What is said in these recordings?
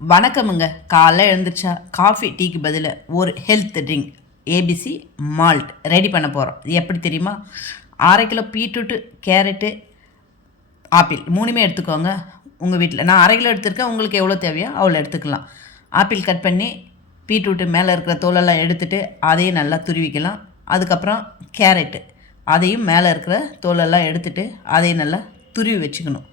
வணக்கமுங்க. காலைல எழுந்திரிச்சா காஃபி டீக்கு பதில் ஒரு health drink ABC malt ready பண்ண போகிறோம் இது எப்படி தெரியுமா? அரை கிலோ பீட்ரூட்டு கேரட்டு ஆப்பிள் மூணுமே எடுத்துக்கோங்க. உங்கள் வீட்டில் நான் அரை கிலோ எடுத்திருக்கேன். உங்களுக்கு எவ்வளோ தேவையோ அவ்வளோ எடுத்துக்கலாம். ஆப்பிள் கட் பண்ணி பீட்ரூட்டு மேலே இருக்கிற தோலெல்லாம் எடுத்துகிட்டு அதையும் நல்லா துருவிக்கலாம். அதுக்கப்புறம் கேரட்டு அதையும் மேலே இருக்கிற தோலெல்லாம் எடுத்துகிட்டு அதையும் நல்லா துருவி வச்சுக்கணும்.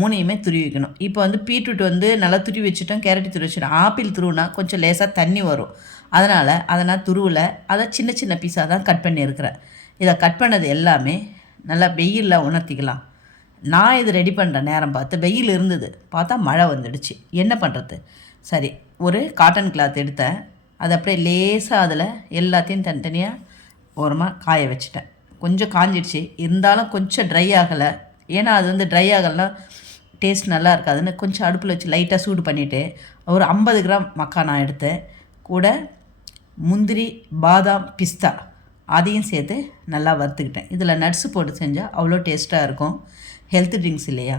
மூணையுமே துருவி வைக்கணும் இப்போ வந்து பீட்ரூட் வந்து நல்லா துருவி வச்சுட்டோம் கேரட் துருவி வச்சுட்டோம். ஆப்பிள் துருவுனா கொஞ்சம் லேசாக தண்ணி வரும். அதனால் அதை நான் துருவில் அதை சின்ன சின்ன பீஸாக தான் கட் பண்ணியிருக்கிறேன். இதை கட் பண்ணது எல்லாமே நல்லா வெயிலில் உணர்த்திக்கலாம். நான் இது ரெடி பண்ணுற நேரம் பார்த்து வெயில் இருந்தது. பார்த்தா மழை வந்துடுச்சு. என்ன பண்ணுறது சரி ஒரு காட்டன் கிளாத் எடுத்தேன். அதை அப்படியே லேசாக அதில் எல்லாத்தையும் தனித்தனியாக ஓரமாக காய வச்சுட்டேன். கொஞ்சம் காஞ்சிடுச்சு. இருந்தாலும் கொஞ்சம் ட்ரை ஆகலை. ஏன்னா அது வந்து ட்ரை ஆகலைன்னா டேஸ்ட் நல்லா இருக்காதுன்னு கொஞ்சம் அடுப்பில் வச்சு லைட்டாக சூடு பண்ணிவிட்டு ஒரு ஐம்பது கிராம் மக்கானா எடுத்தேன் கூட முந்திரி பாதாம் பிஸ்தா அதையும் சேர்த்து நல்லா வறுத்துக்கிட்டேன். இதில் நட்ஸு போட்டு செஞ்சால் அவ்வளோ டேஸ்ட்டாக இருக்கும். ஹெல்த் ட்ரிங்க்ஸ் இல்லையா?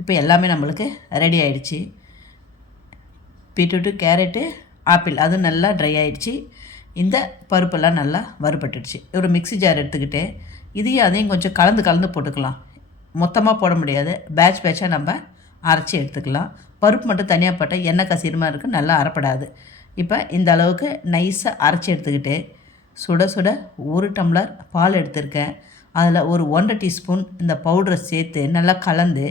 இப்போ எல்லாமே நம்மளுக்கு ரெடி ஆயிடுச்சு. பீட்ரூட்டு கேரட்டு ஆப்பிள் அதுவும் நல்லா ட்ரை ஆகிடுச்சி இந்த பருப்பெல்லாம் நல்லா வறுபட்டுடுச்சு. ஒரு மிக்ஸி ஜார் எடுத்துக்கிட்டு இதையும் அதையும் கொஞ்சம் கலந்து கலந்து போட்டுக்கலாம். மொத்தமாக போட முடியாது. பேட்ச் பேட்சாக நம்ம அரைச்சி எடுத்துக்கலாம். பருப்பு மட்டும் தனியாக போட்டால் எண்ணெய் கசீரமாக இருக்குது நல்லா அரைப்படாது. இப்போ இந்த அளவுக்கு நைஸாக அரைச்சி எடுத்துக்கிட்டு சுட சுட ஒரு டம்ளர் பால் எடுத்திருக்கேன். அதில் ஒரு ஒன்றரை டீஸ்பூன் இந்த பவுடரை சேர்த்து நல்லா கலந்து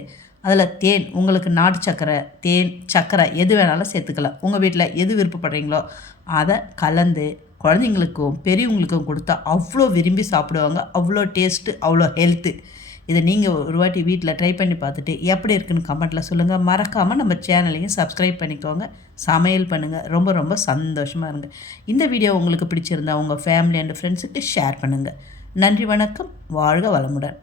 அதில் தேன் உங்களுக்கு நாட்டு சக்கரை தேன் சக்கரை எது வேணாலும் சேர்த்துக்கலாம். உங்கள் வீட்டில் எது விருப்பப்படுறீங்களோ அதை கலந்து குழந்தைங்களுக்கும் பெரியவங்களுக்கும் கொடுத்தா அவ்வளோ விரும்பி சாப்பிடுவாங்க. அவ்வளோ டேஸ்ட்டு அவ்வளோ ஹெல்த்து இதை நீங்கள் ஒரு வாட்டி வீட்டில் ட்ரை பண்ணி பார்த்துட்டு எப்படி இருக்குன்னு கமெண்ட்டில் சொல்லுங்கள் மறக்காமல் நம்ம சேனலையும் சப்ஸ்கிரைப் பண்ணிக்கோங்க. சமையல் பண்ணுங்கள் ரொம்ப ரொம்ப சந்தோஷமாக இருங்க. இந்த வீடியோ உங்களுக்கு பிடிச்சிருந்தா உங்கள் ஃபேமிலி அண்ட் ஃப்ரெண்ட்ஸுக்கு ஷேர் பண்ணுங்கள் நன்றி வணக்கம். வாழ்க வளமுடன்.